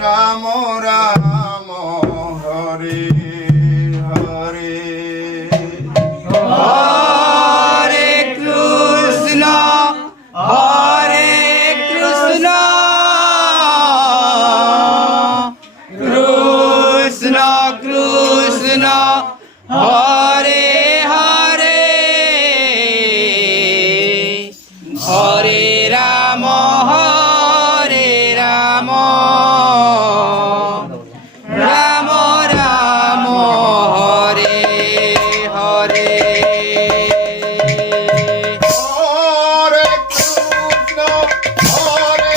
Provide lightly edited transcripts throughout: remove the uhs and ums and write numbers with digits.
Ram Ram Hare Hare Hare Krishna Hare Krishna Krishna Krishna Hare Hare Hare Ram Ram Ram Hare Hare Hare Krishna Hare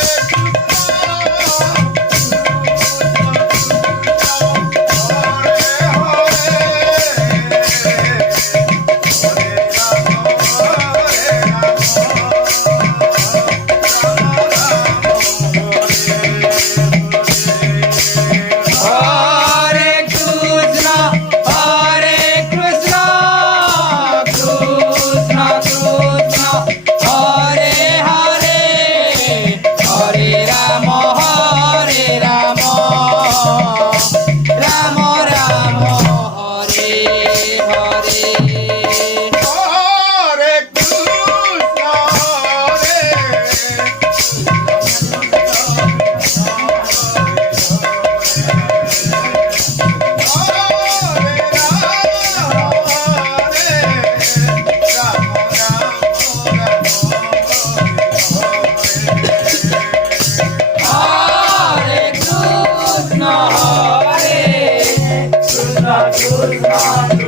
Hare Krishna Hare Krishna Krishna Krishna Hare Hare Hare Ram Ram Ram Hare Hare Hare Krishna Hare Hare Krishna Hare Krishna Krishna